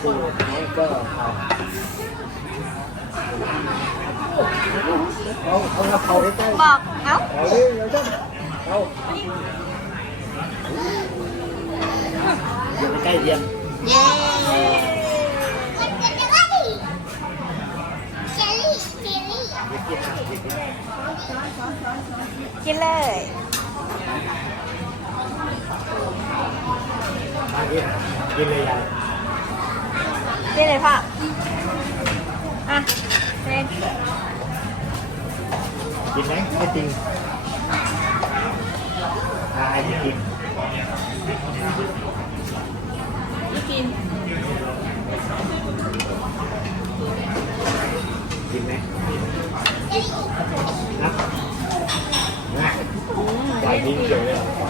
กินเลยกินเลยยัง lên à, này phạm à lên chị nắng cái tiền à chị kim chị kim chị nắng chị nắng chị nắng chị nắng chị nắng chị nắng chị nắng chị